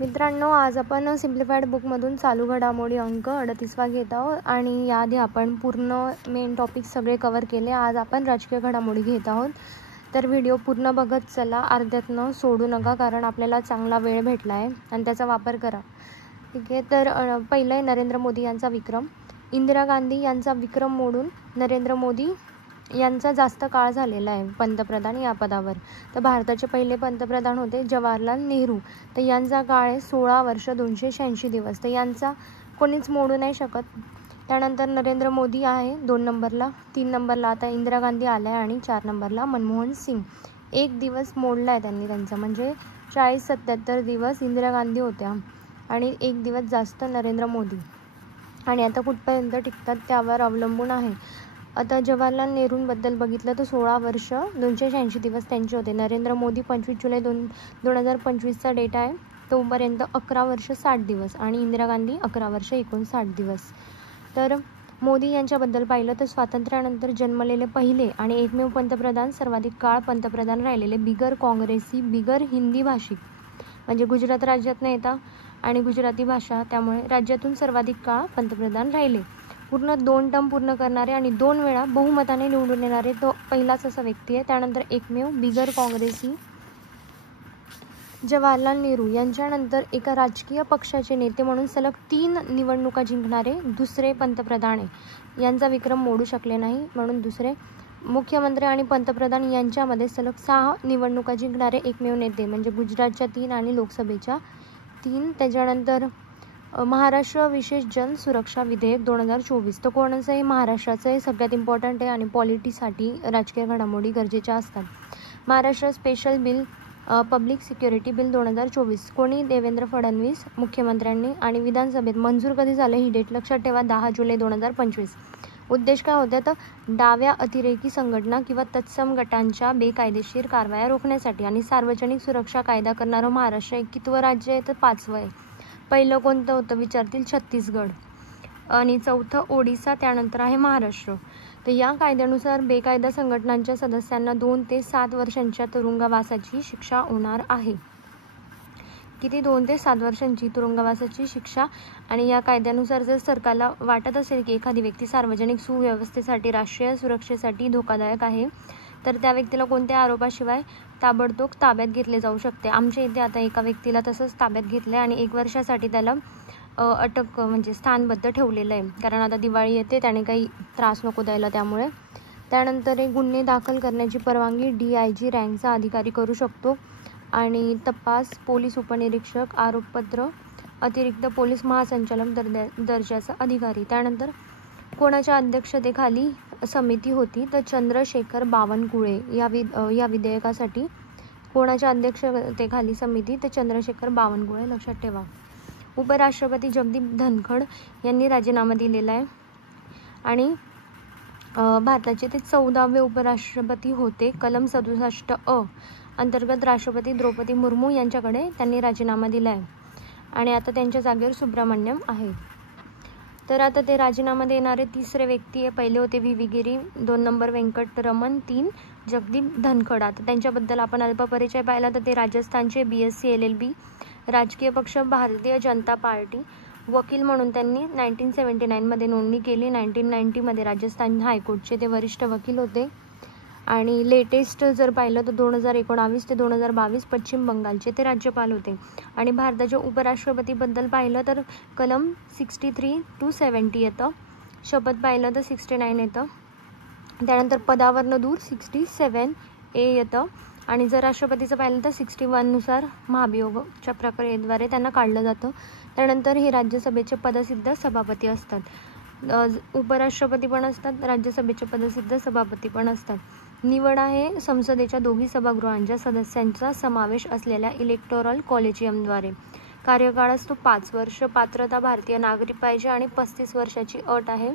मित्रांनो, आज आपण सिम्प्लिफाईड बुकमधून चालू घडामोडी अंक 38वा घेत आहोत आणि याआधी आपण पूर्ण मेन टॉपिक सगळे कवर केले. आज आपण राजकीय घडामोडी घेत आहोत. तर व्हिडिओ पूर्ण बघत चला, अर्ध्यातनं सोडू नका, कारण आपल्याला चांगला वेळ भेटला आहे आणि त्याचा वापर करा. ठीक आहे. तर पहिलं आहे नरेंद्र मोदी यांचा विक्रम. इंदिरा गांधी यांचा विक्रम मोडून नरेंद्र मोदी यांचा जास्त काळ झालेला आहे पंतप्रधान या पदावर. तर भारताचे पहिले पंतप्रधान होते जवाहरलाल नेहरू. तर यांचा काळ आहे 16 वर्ष 286 दिवस. तर यांचा कोणीच मोडू नाही शकत. त्यानंतर नरेंद्र मोदी आहे 2 नंबरला. 3 नंबरला आता इंदिरा गांधी आल्या आणि 4 नंबरला मनमोहन सिंग. 1 दिवस मोडला आहे त्यांनी त्यांचा, म्हणजे 40-77 दिवस इंदिरा गांधी होत्या आणि 1 दिवस जास्त नरेंद्र मोदी. आणि आता कुठपर्यंत टिकतात त्यावर अवलंबून आहे. आता जवाहरलाल नेहरूंबद्दल बघितलं तर 16 वर्ष 286 दिवस त्यांचे होते. नरेंद्र मोदी 25 जुलै 2025चा डेटा आहे. तोपर्यंत 11 वर्ष 60 दिवस आणि इंदिरा गांधी 11 वर्ष 59 दिवस. तर मोदी यांच्याबद्दल पाहिलं तर स्वातंत्र्यानंतर जन्मलेले पहिले आणि एकमेव पंतप्रधान, सर्वाधिक काळ पंतप्रधान राहिलेले, बिगर काँग्रेसी, बिगर हिंदी भाषिक, म्हणजे गुजरात राज्यात येता आणि गुजराती भाषा, त्यामुळे राज्यातून सर्वाधिक काळ पंतप्रधान राहिले. पूर्ण 2 टर्म पूर्ण करणारे आणि 2 वेळा बहुमताने निवडून येणारे तो पहिलाच असा व्यक्ती आहे. त्यानंतर एकमेव बिगर काँग्रेसी जवाहरलाल नेहरू यांच्यानंतर एका राजकीय पक्षाचे नेते म्हणून सलग 3 निवडणुका जिंकणारे दुसरे पंतप्रधान आहे. यांचा विक्रम मोडू शकले नाही म्हणून दुसरे. मुख्यमंत्री आणि पंतप्रधान यांच्यामध्ये सलग 6 निवडणुका जिंकणारे एकमेव नेते, म्हणजे गुजरातच्या 3 आणि लोकसभेच्या 3. त्याच्यानंतर महाराष्ट्र विशेष जन सुरक्षा विधेयक 2024. तर कोणाचं आहे? महाराष्ट्राचं आहे. सगळ्यात इम्पॉर्टंट आहे आणि पॉलिटीसाठी राजकीय घडामोडी गरजेच्या असतात. Maharashtra special bill, public security bill 2024. कोणी? देवेंद्र फडणवीस मुख्यमंत्र्यांनी. आणि विधानसभेत मंजूर कधी झालं ही डेट लक्षात ठेवा, 10 जुलै 2025. उद्देश काय होता? तर डाव्या अतिरेकी संघटना किंवा तत्सम गटांच्या बेकायदेशीर कारवाया रोखण्यासाठी. आणि सार्वजनिक सुरक्षा कायदा करणारं महाराष्ट्र कितवं राज्य आहे? तर 5वं आहे. पहिलं कोणतं होतं विचारतील? छत्तीसगड. आणि 4थं ओडिसा, त्यानंतर आहे महाराष्ट्र. तर या कायद्यानुसार बेकायदा संघटनांच्या सदस्यांना 2 ते 7 वर्षांच्या तुरुंगवासाची शिक्षा होणार आहे. किती? 2 ते 7 वर्षांची तुरुंगवासाची शिक्षा. आणि या कायद्यानुसार जर सरकारला वाटत असेल की एखादी व्यक्ती सार्वजनिक सुव्यवस्थेसाठी, राष्ट्रीय सुरक्षेसाठी धोकादायक आहे, तर त्या व्यक्तीला कोणत्या आरोपाशिवाय ताबडतोब ताब्यात घेतले जाऊ शकते. आमच्या इथे आता एका व्यक्तीला तसंच ताब्यात घेतलं आहे आणि 1 वर्षासाठी त्याला अटक म्हणजे स्थानबद्ध ठेवलेलं आहे, कारण आता दिवाळी येते, त्याने काही त्रास नको द्यायला त्यामुळे. त्यानंतर गुन्हे दाखल करण्याची परवानगी DIG रँकचा अधिकारी करू शकतो. आणि तपास, पोलीस उपनिरीक्षक, आरोपपत्र, अतिरिक्त पोलीस महासंचालक दर्जाचा अधिकारी. त्यानंतर कोणाच्या अध्यक्षतेखाली समिती होती? तर चंद्रशेखर बावनकुळे. या विधेयकासाठी कोणाच्या अध्यक्षतेखाली समिती? तर चंद्रशेखर बावनकुळे, लक्षात ठेवा. उपराष्ट्रपती जगदीप धनखड यांनी राजीनामा दिलेला आहे आणि भारताचे ते 14वे उपराष्ट्रपती होते. कलम 67 अंतर्गत राष्ट्रपती द्रौपदी मुर्मू यांच्याकडे त्यांनी राजीनामा दिला आहे आणि आता त्यांच्या जागेवर सुब्रमण्यम आहे. तर आता ते राजीनामा देणारे 3रे व्यक्ती आहे. पहिले होते VV गिरी, 2 नंबर व्यंकटरमण, 3 जगदीप धनखड. आता त्यांच्याबद्दल आपण अल्प परिचय पाहिला तर ते राजस्थानचे BSc LLB, राजकीय पक्ष भारतीय जनता पार्टी. वकील म्हणून त्यांनी 1979मध्ये नोंदणी केली. 1990मध्ये राजस्थान हायकोर्टचे ते वरिष्ठ वकील होते. आणि लेटेस्ट जर पाहिलं तर 2019 ते 2022 पश्चिम बंगालचे ते राज्यपाल होते. आणि भारताच्या उपराष्ट्रपतीबद्दल पाहिलं तर कलम 63 to 70 येतं. शपथ पाहिलं तर 69 येतं. त्यानंतर पदावरनं दूर 67A येतं. आणि जर राष्ट्रपतीचं पाहिलं तर 61 नुसार महाभियोगच्या प्रक्रियेद्वारे त्यांना काढलं जातं. त्यानंतर हे राज्यसभेचे पदसिद्ध सभापती असतात. उपराष्ट्रपती पण असतात, राज्यसभेचे पदसिद्ध सभापती पण असतात. निवड आहे संसदेच्या 2 सभागृहांच्या सदस्यांचा समावेश असलेल्या इलेक्टोरल कॉलेजियमद्वारे. कार्यकाळ असतो 5 वर्ष. पात्रता भारतीय नागरिक पाहिजे आणि 35 वर्षाची अट आहे.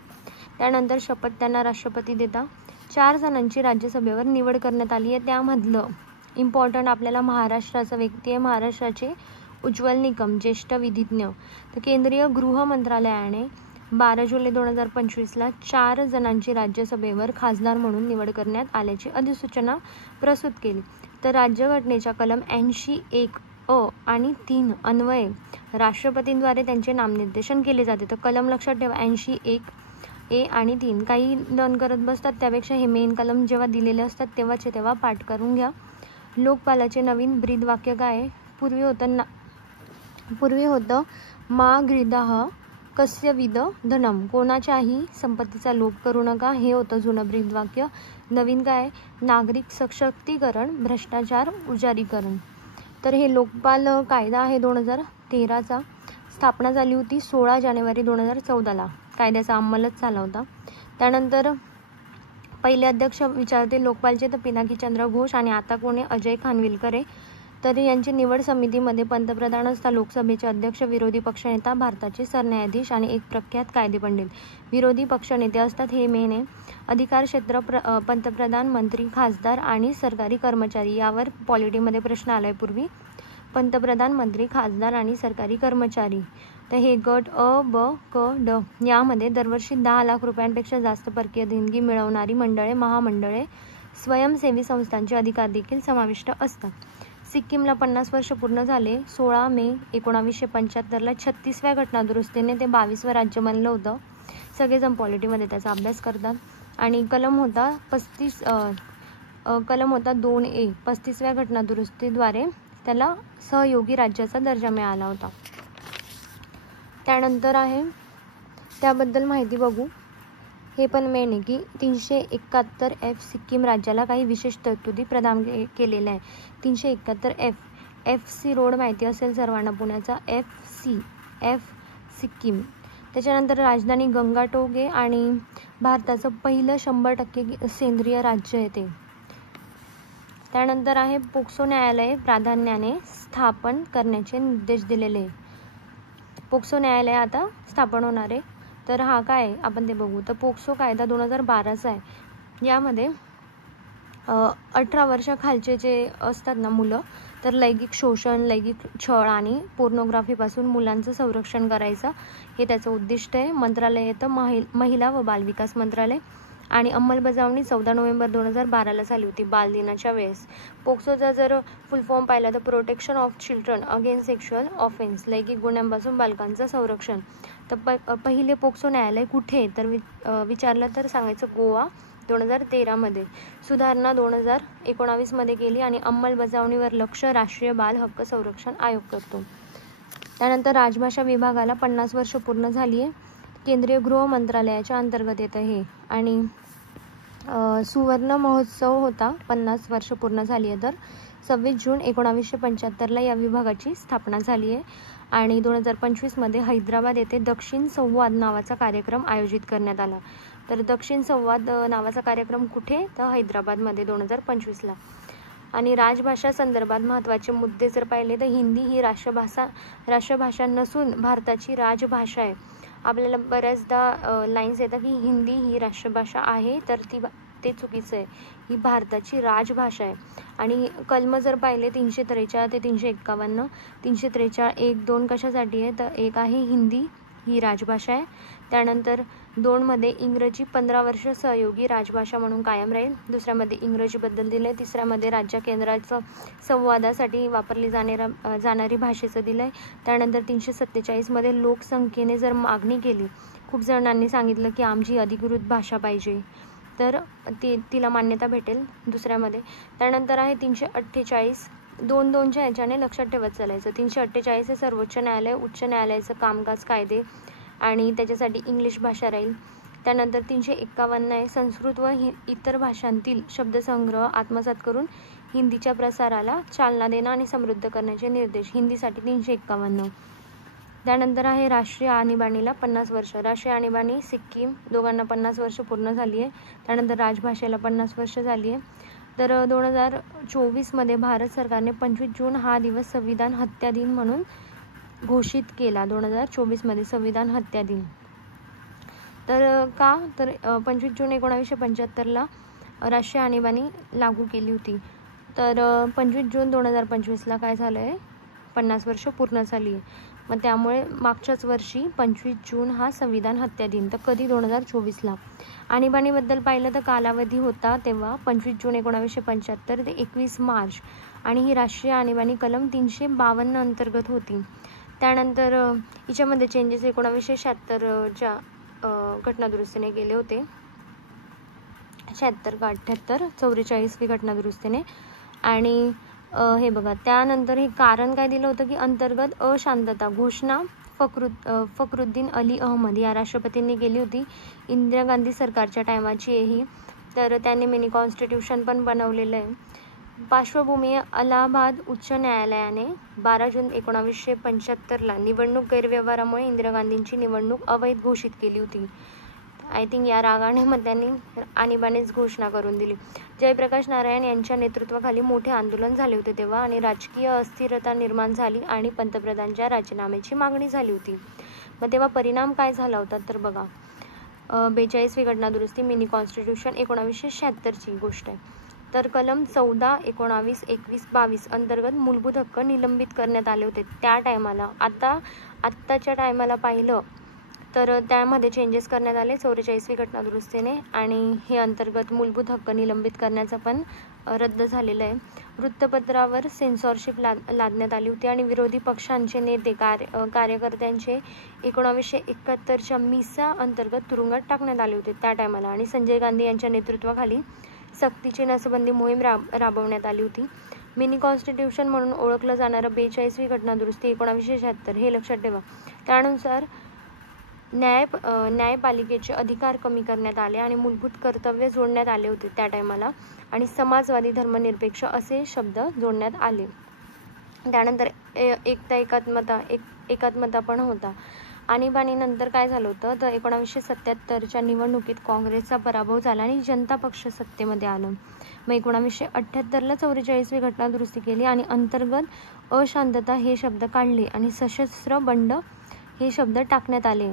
त्यानंतर शपथ त्यांना राष्ट्रपती देतात. 4 जणांची राज्यसभेवर निवड करण्यात आली आहे. त्यामधलं इम्पॉर्टंट आपल्याला महाराष्ट्राचा व्यक्ती आहे. महाराष्ट्राचे उज्ज्वल निकम, ज्येष्ठ विधिज्ञ. तर केंद्रीय गृह मंत्रालयाने 12 जुलै 2025ला 4 जणांची राज्यसभेवर खासदार म्हणून निवड करण्यात आल्याची अधिसूचना प्रस्तुत केली. तर राज्यघटनेच्या कलम 80(1) आणि 3 अन्वये राष्ट्रपतींद्वारे त्यांचे नामनिर्देशन केले जाते. तर कलम लक्षात ठेवा 81A आणि 3. काही लर्न करत बसतात, त्यापेक्षा हे मेन कलम जेव्हा दिलेले असतात तेव्हा पाठ करून घ्या. लोकपालाचे नवीन ब्रीद वाक्य काय आहे? पूर्वी होतं मा गृहीतः कस्य विद धनम, कोणाच्याही संपत्तीचा लोभ करू नका, हे होतं जुनं ब्रीद वाक्य. नवीन काय? नागरिक सशक्तीकरण, भ्रष्टाचार उजारीकरण. तर हे लोकपाल कायदा आहे 2013चा. स्थापना झाली होती 16 जानेवारी 2014ला. कायद्याचा अंमलच झाला होता. त्यानंतर पहिले अध्यक्ष विचारते लोकपालचे तर पिनाकी चंद्र घोष आणि आता कोणी अजय खानविलकर आहे. तर यांची निवड समितीमध्ये पंतप्रधान असतात, लोकसभेचे अध्यक्ष, विरोधी पक्षनेता, भारताचे सरन्यायाधीश आणि एक प्रख्यात कायदेपंडित. विरोधी पक्षनेते असतात, हे मेन आहे. अधिकार क्षेत्र पंतप्रधान, मंत्री, खासदार आणि सरकारी कर्मचारी. यावर पॉलिटीमध्ये प्रश्न आलाय पूर्वी. पंतप्रधान, मंत्री, खासदार आणि सरकारी कर्मचारी. तर हे गट अ, ब, क, ड यामध्ये दरवर्षी 10 लाख रुपयांपेक्षा जास्त परकीय देणगी मिळवणारी मंडळे, महामंडळे, स्वयंसेवी संस्थांचे अधिकार देखील समाविष्ट असतात. सिक्कीमला 50 वर्ष पूर्ण झाले. 16 मे 1975ला 36व्या घटनादुरुस्तीने ते 22वं राज्य बनलं होतं. सगळेजण पॉलिटीमध्ये त्याचा अभ्यास करतात. आणि कलम होता 2A. 35व्या घटनादुरुस्तीद्वारे त्याला सहयोगी राज्याचा दर्जा मिळाला होता. त्यानंतर आहे त्याबद्दल माहिती बघू. हे पण मेन आहे की 371F सिक्कीम राज्याला काही विशेष तरतुदी प्रदान केलेल्या आहे. 371F. FC रोड माहिती असेल सर्वांना पुण्याचा. F सिक्कीम. त्याच्यानंतर राजधानी गंगाटोक आहे आणि भारताचं पहिलं 100% सेंद्रिय राज्य आहे ते. त्यानंतर आहे पोक्सो न्यायालय प्राधान्याने स्थापन करण्याचे निर्देश दिलेले. पोक्सो न्यायालय आता स्थापन होणार आहे. तर हा काय आपण ते बघू. तर पोक्सो कायदा 2012चा आहे. यामध्ये 18 वर्षाखालचे जे असतात ना मुलं, तर लैंगिक शोषण, लैंगिक छळ आणि पोर्नोग्राफीपासून मुलांचं संरक्षण करायचं हे त्याचं उद्दिष्ट आहे. मंत्रालय येतं महिला व बालविकास मंत्रालय आणि अंमलबजावणी 14 नोव्हेंबर 2012ला झाली होती बालदिनाच्या वेळेस. पोक्सोचा जर फुल फॉर्म पाहिला तर protection of children against sexual offence, लैंगिक गुन्ह्यांपासून बालकांचं संरक्षण. तर पहिले पोक्सो न्यायालय कुठे तर विचारलं तर सांगायचं गोवा 2013मध्ये. सुधारणा 2019मध्ये केली आणि अंमलबजावणीवर लक्ष राष्ट्रीय बाल हक्क संरक्षण आयोग करतो. त्यानंतर राजभाषा विभागाला 50 वर्ष पूर्ण झाली आहे. केंद्रीय गृह मंत्रालयाच्या अंतर्गत येतं हे. आणि सुवर्ण महोत्सव होता 50 वर्ष पूर्ण झाली आहे. तर 26 जून 1975ला या विभागाची स्थापना झाली आहे. आणि 2025मध्ये हैदराबाद येथे दक्षिण संवाद नावाचा कार्यक्रम आयोजित करण्यात आला. तर दक्षिण संवाद नावाचा कार्यक्रम कुठे तर हैदराबादमध्ये 2025ला. आणि राजभाषा संदर्भात महत्त्वाचे मुद्दे जर पाहिले तर हिंदी ही राष्ट्रभाषा नसून भारताची राजभाषा आहे. आपल्याला बऱ्याचदा लाईन्स येतात की हिंदी ही राष्ट्रभाषा आहे, तर ते चुकीचं आहे. ही भारताची राजभाषा आहे. आणि कलम जर पाहिले 343 ते 351. 343 1, 2 कशासाठी आहे तर एक आहे हिंदी ही राजभाषा आहे. त्यानंतर 2मध्ये इंग्रजी 15 वर्ष सहयोगी राजभाषा म्हणून कायम राहील. दुसऱ्यामध्ये इंग्रजीबद्दल दिलं आहे. तिसऱ्यामध्ये राज्य केंद्राचं संवादासाठी वापरली जाणारी भाषेचं दिलं आहे. त्यानंतर 347मध्ये लोकसंख्येने जर मागणी केली, खूप जणांनी सांगितलं की आमची अधिकृत भाषा पाहिजे, तर तिला मान्यता भेटेल दुसऱ्यामध्ये. त्यानंतर आहे 348. 2-2च्या ह्याच्याने लक्षात ठेवत चालायचं. 348 हे सर्वोच्च न्यायालय, उच्च न्यायालयाचं कामकाज कायदे आणि त्याच्यासाठी इंग्लिश भाषा राहील. त्यानंतर 351 आहे संस्कृत व इतर भाषांतील शब्दसंग्रह आत्मसात करून हिंदीच्या प्रसाराला चालना देणं आणि समृद्ध करण्याचे निर्देश. हिंदीसाठी 351. त्यानंतर आहे राष्ट्रीय आणीबाणीला 50 वर्ष. राष्ट्रीय आणीबाणी सिक्कीम दोघांना 50 वर्ष पूर्ण झाली आहे. त्यानंतर राजभाषेला 50 वर्ष झाली आहे. तर 2024मध्ये भारत सरकारने 25 जून हा दिवस संविधान हत्या दिन म्हणून घोषित केला. 2024मध्ये संविधान हत्या दिन. तर का तर 25 जून 1975ला राष्ट्रीय आणीबाणी लागू केली होती. तर 25 जून 2025ला काय झालं आहे 50 वर्ष पूर्ण झाली आहे. मग त्यामुळे मागच्याच वर्षी 25 जून हा संविधान हत्या दिन. तर कधी 2024ला. आणीबाणीबद्दल पाहिलं तर कालावधी होता तेव्हा 25 जून 1975 ते 21 मार्च आणि ही राष्ट्रीय आणीबाणी कलम 352 अंतर्गत होती. त्यानंतर हिच्यामध्ये चेंजेस 1976च्या घटनादुरुस्तीने केले होते. 76 का 78 44वी घटनादुरुस्तीने. आणि हे बघा, त्यानंतर हे कारण काय दिलं होतं की अंतर्गत अशांतता घोषणा फखरुद्दीन अली अहमद या राष्ट्रपतींनी केली होती इंदिरा गांधी सरकारच्या टायमाची ही. तर त्यांनी मिनी कॉन्स्टिट्यूशन पण बनवलेलं आहे. पार्श्वभूमी अलाहाबाद उच्च न्यायालयाने 12 जून 1975ला निवडणूक गैरव्यवहारामुळे इंदिरा गांधींची निवडणूक अवैध घोषित केली होती. आय थिंक या रागाने मग त्यांनी आणीबाणीच घोषणा करून दिली. जयप्रकाश नारायण यांच्या नेतृत्वाखाली मोठे आंदोलन झाले होते तेव्हा, आणि राजकीय अस्थिरता निर्माण झाली आणि पंतप्रधानांच्या राजीनाम्याची मागणी झाली होती. मग तेव्हा परिणाम काय झाला होता तर बघा, 42वी घटनादुरुस्ती मिनी कॉन्स्टिट्यूशन 1976ची गोष्ट आहे. तर कलम 14, 19, 21, 22 अंतर्गत मूलभूत हक्क निलंबित करण्यात आले होते त्या टायमाला. आत्ताच्या टायमाला पाहिलं तर त्यामध्ये चेंजेस करण्यात आले 44वी घटनादुरुस्तीने, आणि हे अंतर्गत मूलभूत हक्क निलंबित करण्याचा पण रद्द झालेलं आहे. वृत्तपत्रावर सेन्सॉरशिप लादण्यात आली होती आणि विरोधी पक्षांचे नेते कार्यकर्त्यांचे 1971च्या मिसा अंतर्गत तुरुंगात टाकण्यात आले होते त्या टायमाला. आणि संजय गांधी यांच्या नेतृत्वाखाली सक्तीची नसबंदी मोहीम राबवण्यात आली होती. मिनी कॉन्स्टिट्यूशन म्हणून ओळखलं जाणारं 42वी घटनादुरुस्ती 1976 हे लक्षात ठेवा. त्यानुसार न्यायपालिकेचे अधिकार कमी करण्यात आले आणि मूलभूत कर्तव्य जोडण्यात आले होते त्या टायमाला, आणि समाजवादी धर्मनिरपेक्ष असे शब्द जोडण्यात आले. त्यानंतर एकात्मता पण होता. आणीबाणीनंतर काय झालं होतं तर 1977च्या निवडणुकीत काँग्रेसचा पराभव झाला आणि जनता पक्ष सत्तेमध्ये आलं. मग 1978ला 44वी घटनादुरुस्ती केली आणि अंतर्गत अशांतता हे शब्द काढले आणि सशस्त्र बंड हे शब्द टाकण्यात आले.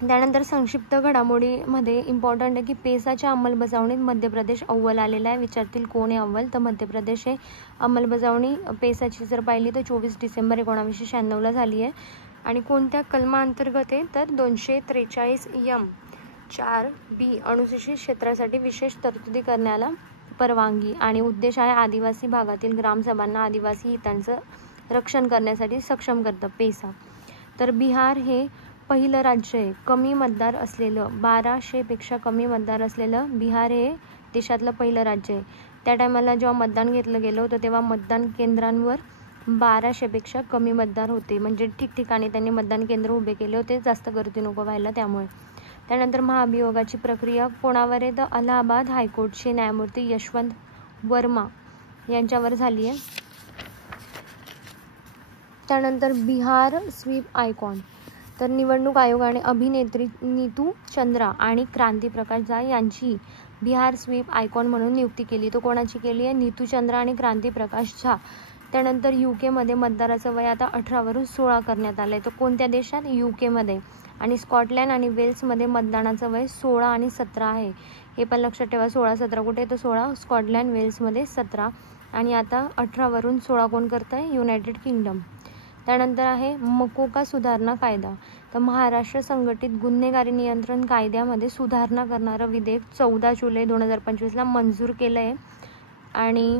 त्यानंतर संक्षिप्त घडामोडीमध्ये इम्पॉर्टंट आहे की पेसाच्या अंमलबजावणीत मध्य प्रदेश अव्वल आलेला आहे. विचारतील कोण आहे अव्वल, तर मध्य प्रदेश हे अंमलबजावणी पेसाची जर पाहिली तर 24 डिसेंबर 1996ला झाली आहे. आणि कोणत्या कलमाअंतर्गत आहे तर 243M4B अनुसूचित क्षेत्रासाठी विशेष तरतुदी करण्याला परवानगी, आणि उद्देश आहे आदिवासी भागातील ग्रामसभांना आदिवासी हितांचं रक्षण करण्यासाठी सक्षम करतं पेसा. तर बिहार हे पहिलं राज्य आहे कमी मतदार असलेलं, 1200पेक्षा कमी मतदार असलेलं बिहार हे देशातलं पहिलं राज्य आहे. त्या टायमाला जेव्हा मतदान घेतलं गेलं होतं तेव्हा मतदान केंद्रांवर 1200पेक्षा कमी मतदार होते, म्हणजे ठिकठिकाणी त्यांनी मतदान केंद्र उभे केले होते जास्त गर्दी नको व्हायला त्यामुळे. त्यानंतर महाभियोगाची प्रक्रिया कोणावर आहे तर अलाहाबाद हायकोर्टचे न्यायमूर्ती यशवंत वर्मा यांच्यावर झाली आहे. त्यानंतर बिहार स्वीप आयकॉन, तर निवडणूक आयोगाने अभिनेत्री नीतू चंद्रा आणि क्रांती प्रकाश झा यांची बिहार स्वीप आयकॉन म्हणून नियुक्ती केली. तो कोणाची केली आहे? नीतू चंद्रा आणि क्रांती प्रकाश झा. त्यानंतर UK मतदाराचं वय आता 18वरून 16 करण्यात आलं आहे. तर कोणत्या देशात? UK. आणि स्कॉटलँड आणि वेल्समध्ये मतदानाचं वय 16 आणि 17 आहे. हे पण लक्षात ठेवा. 16-17 कुठे तर 16 स्कॉटलँड, वेल्समध्ये 17, आणि आता 18वरून 16 कोण करत आहे? United kingdom. त्यानंतर आहे मकोका सुधारणा कायदा. तर महाराष्ट्र संघटित गुन्हेगारी नियंत्रण कायद्यामध्ये सुधारणा करणारं विधेयक 14 जुलै 2025ला मंजूर केलं आहे. आणि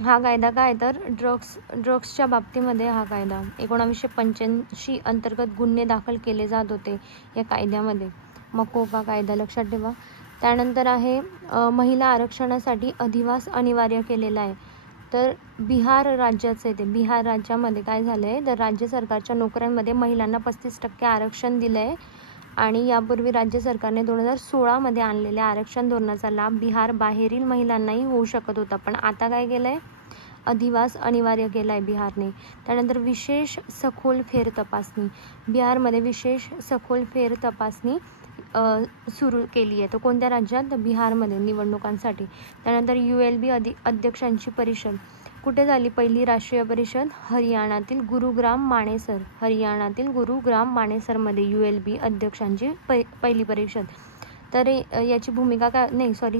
हा कायदा काय तर ड्रग्सच्या बाबतीमध्ये हा कायदा 1985 अंतर्गत गुन्हे दाखल केले जात होते या कायद्यामध्ये. मकोका कायदा लक्षात ठेवा. त्यानंतर आहे महिला आरक्षणासाठी अधिवास अनिवार्य केलेला आहे. तर बिहार राज्याचं आहे ते. बिहार राज्यामध्ये काय झालं आहे तर राज्य सरकारच्या नोकऱ्यांमध्ये महिलांना 35% आरक्षण दिलं आहे. आणि यापूर्वी राज्य सरकारने 2016मध्ये आणलेल्या आरक्षण धोरणाचा लाभ बिहार बाहेरील महिलांनाही होऊ शकत होता, पण आता काय केलं आहे? अधिवास अनिवार्य केला आहे बिहारने. त्यानंतर विशेष सखोल फेर तपासणी. बिहारमध्ये विशेष सखोल फेर तपासणी सुरू केली आहे. तर कोणत्या राज्यात? तर बिहारमध्ये निवडणुकांसाठी. त्यानंतर ULB अध्यक्षांची परिषद कुठे झाली? पहिली राष्ट्रीय परिषद हरियाणातील गुरुग्राम मानेसर. हरियाणातील गुरुग्राम मानेसरमध्ये ULB अध्यक्षांची पहिली परिषद. तर याची भूमिका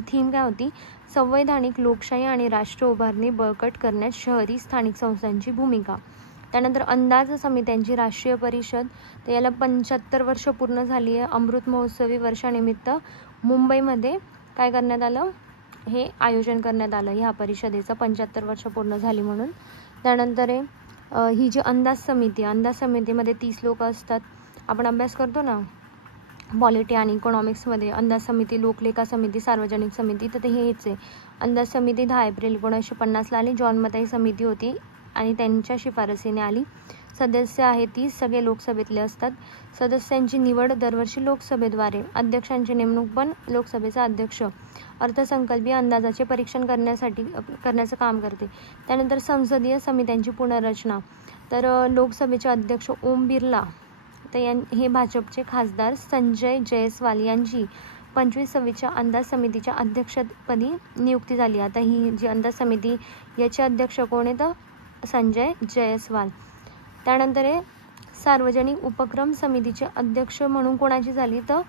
थीम काय होती? संवैधानिक लोकशाही आणि राष्ट्र उभारणी बळकट करण्यात शहरी स्थानिक संस्थांची भूमिका. त्यानंतर अंदाज समित्यांची राष्ट्रीय परिषद, तर याला 75 वर्ष पूर्ण झाली आहे. अमृत महोत्सवी वर्षानिमित्त मुंबईमध्ये काय करण्यात आलं? हे आयोजन करण्यात आलं ह्या परिषदेचं 75 वर्ष पूर्ण झाली म्हणून. त्यानंतर ही जी अंदाज समितीमध्ये 30 लोक असतात. आपण अभ्यास करतो ना पॉलिटी आणि इकॉनॉमिक्समध्ये, अंदाज समिती, लोकलेखा समिती, सार्वजनिक समिती, तर ते हेच आहे. अंदाज समिती 10 एप्रिल 1950ला आली. जॉन मताई समिती होती आणि त्यांच्या शिफारसीने आली. सदस्य आहे 30, सगळे लोकसभेतले असतात. सदस्यांची निवड दरवर्षी लोकसभेद्वारे. अध्यक्षांची नेमणूक पण लोकसभेचा अध्यक्ष अर्थसंकल्पीय अंदाजाचे परीक्षण करण्याचं काम करते. त्यानंतर संसदीय समित्यांची पुनर्रचना. तर लोकसभेचे अध्यक्ष ओम बिर्ला, तर हे भाजपचे खासदार संजय जयस्वाल यांची 25-26च्या अंदाज समितीच्या अध्यक्षपदी नियुक्ती झाली. आता ही जी अंदाज समिती याचे अध्यक्ष कोण आहे तर संजय जयस्वाल. त्यानंतर सार्वजनिक उपक्रम समितीचे अध्यक्ष म्हणून कोणाची झाली तर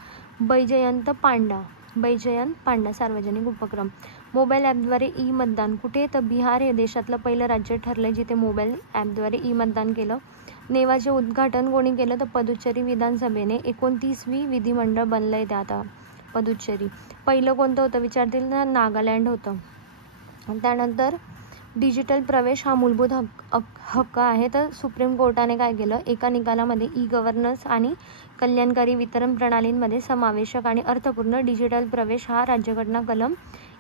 बैजयंत पांडा. सार्वजनिक उपक्रम. मोबाईल ॲपद्वारे मतदान कुठे तर बिहार हे देशातलं पहिलं राज्य ठरलं जिथे मोबाईल ॲपद्वारे मतदान केलं. नेवाचे उद्घाटन कोणी केलं तर पुदुच्चेरी विधानसभेने. 29वी विधिमंडळ बनलं आहे ते आता पुदुच्चेरी. पहिलं कोणतं होतं विचारतील ना, नागालँड होतं. त्यानंतर डिजिटल प्रवेश हा मूलभूत हक्क आहे. तर सुप्रीम कोर्टाने काय केलं, एका निकालामध्ये गव्हर्नन्स आणि कल्याणकारी वितरण प्रणालींमध्ये समावेशक आणि अर्थपूर्ण डिजिटल प्रवेश हा राज्यघटना कलम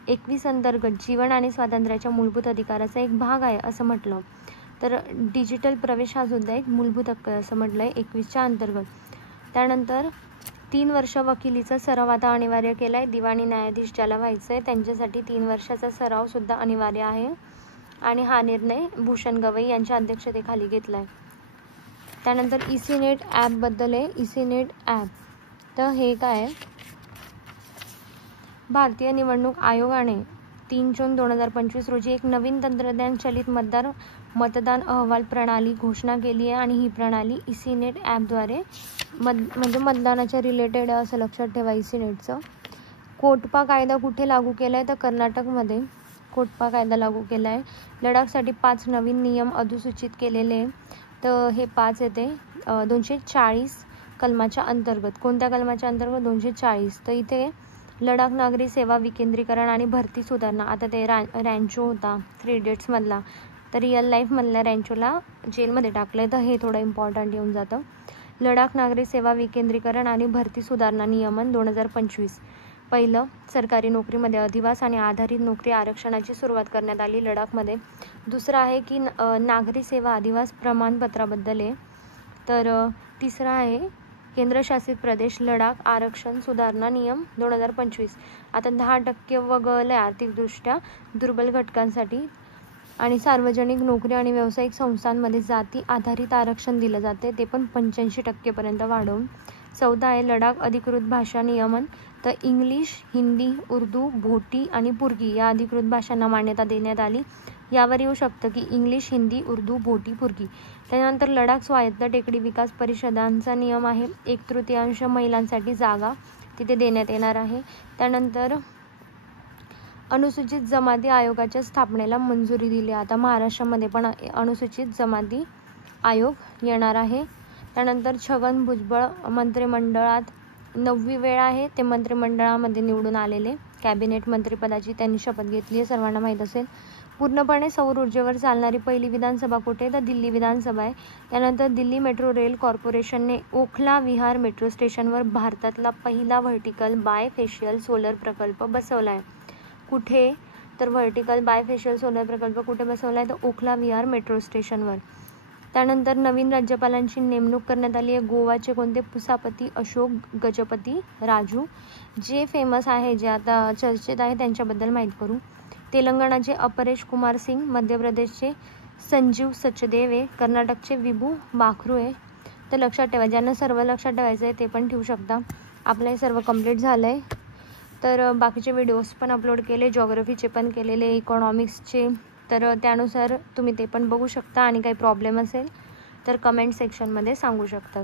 21 अंतर्गत जीवन आणि स्वातंत्र्याच्या मूलभूत अधिकाराचा एक भाग आहे असं म्हटलं. तर डिजिटल प्रवेश हा सुद्धा एक मूलभूत हक्क आहे असं म्हटलं आहे 21च्या अंतर्गत. त्यानंतर 3 वर्ष वकिलीचा सराव आता अनिवार्य केला आहे. दिवाणी न्यायाधीश ज्याला व्हायचं आहे त्यांच्यासाठी 3 वर्षाचा सराव सुद्धा अनिवार्य आहे आणि हा निर्णय भूषण गवई यांच्या अध्यक्षतेखाली घेतला आहे. त्यानंतर ई-नेट ॲपबद्दल आहे. ई-नेट ॲप तर हे काय आहे, भारतीय निवडणूक आयोगाने 3 जून 2025 रोजी एक नवीन तंत्रज्ञान चलित मतदान अहवाल प्रणाली घोषणा केली आहे आणि ही प्रणाली ई-नेट ॲपद्वारे म्हणजे मतदानाच्या रिलेटेड असं लक्षात ठेवा ई-नेटचं. कोटपा कायदा कुठे लागू केला आहे तर कर्नाटकमध्ये कोटपा कायदा लागू केला आहे. लडाखसाठी 5 नवीन नियम अधिसूचित केलेले आहे. तर हे 5 येते 240 कलमाच्या अंतर्गत. कोणत्या कलमाच्या अंतर्गत 240. तर इथे लडाख नागरी सेवा विकेंद्रीकरण आणि भरती सुधारणा. आता ते रँचो होता 3 इडियट्समधला, तर रिअल लाईफमधल्या रँचोला जेलमध्ये टाकलं आहे. तर हे थोडं इम्पॉर्टंट येऊन जातं. लडाख नागरी सेवा विकेंद्रीकरण आणि भरती सुधारणा नियमन 2025. पहिलं, सरकारी नोकरीमध्ये अधिवास आणि आधारित नोकरी आरक्षणाची सुरुवात करण्यात आली लडाखमध्ये. दुसरं आहे की नागरी सेवा अधिवास प्रमाणपत्राबद्दल आहे. तर तिसरं आहे केंद्रशासित प्रदेश लडाख आरक्षण सुधारणा नियम 2025. आता 10% वगळलं आर्थिकदृष्ट्या दुर्बल घटकांसाठी आणि सार्वजनिक नोकरी आणि व्यावसायिक संस्थांमध्ये जाती आधारित आरक्षण दिलं जाते, ते पण 85% वाढवून. 14 आहे लडाख अधिकृत भाषा नियमन. तर इंग्लिश, हिंदी, उर्दू, भोटी आणि पुर्गी या अधिकृत भाषांना मान्यता देण्यात आली. यावर येऊ शकतं की इंग्लिश, हिंदी, उर्दू, भोटी, पुर्गी. त्यानंतर लडाख स्वायत्त टेकडी विकास परिषदांचा नियम आहे. 1/3 महिलांसाठी जागा तिथे देण्यात येणार आहे. त्यानंतर अनुसूचित जमाती आयोगाच्या स्थापनेला मंजुरी दिली. आता महाराष्ट्रामध्ये पण अनुसूचित जमाती आयोग येणार आहे. त्यानंतर छगन भुजबळ मंत्रिमंडळात 9वी वेळ आहे ते मंत्रिमंडळामध्ये निवडून आलेले. कॅबिनेट मंत्रिपदाची त्यांनी शपथ घेतली आहे, सर्वांना माहीत असेल. पूर्णपणे सौर ऊर्जेवर चालणारी पहिली विधानसभा कुठे तर दिल्ली विधानसभा आहे. त्यानंतर दिल्ली मेट्रो रेल कॉर्पोरेशनने ओखला विहार मेट्रो स्टेशनवर भारतातला पहिला व्हर्टिकल बायफेशियल सोलर प्रकल्प बसवला आहे. कुठे तर व्हर्टिकल बायफेशियल सोलर प्रकल्प कुठे बसवला आहे तर ओखला विहार मेट्रो स्टेशनवर. त्यानंतर नवीन राज्यपालांची नेमणूक करण्यात आली आहे. गोवाचे कोणते पुसापती अशोक गजपती राजू, जे फेमस आहे, जे आता चर्चेत आहे त्यांच्याबद्दल माहीत करू. तेलंगणाचे अपरेश कुमार सिंग, मध्य प्रदेशचे संजीव सचदेव आहे, कर्नाटकचे विभू बाखरू आहे. तर लक्षात ठेवा, ज्यांना सर्व लक्षात ठेवायचं आहे ते पण ठेवू शकता. आपलं हे सर्व कंप्लीट झालं आहे. तर बाकीचे व्हिडिओज पण अपलोड केले, जॉग्रफीचे पण केलेले, इकॉनॉमिक्सचे. तर त्यानुसार तुम्ही ते पण बघू शकता आणि काही प्रॉब्लेम असेल तर कमेंट सेक्शनमध्ये सांगू शकता.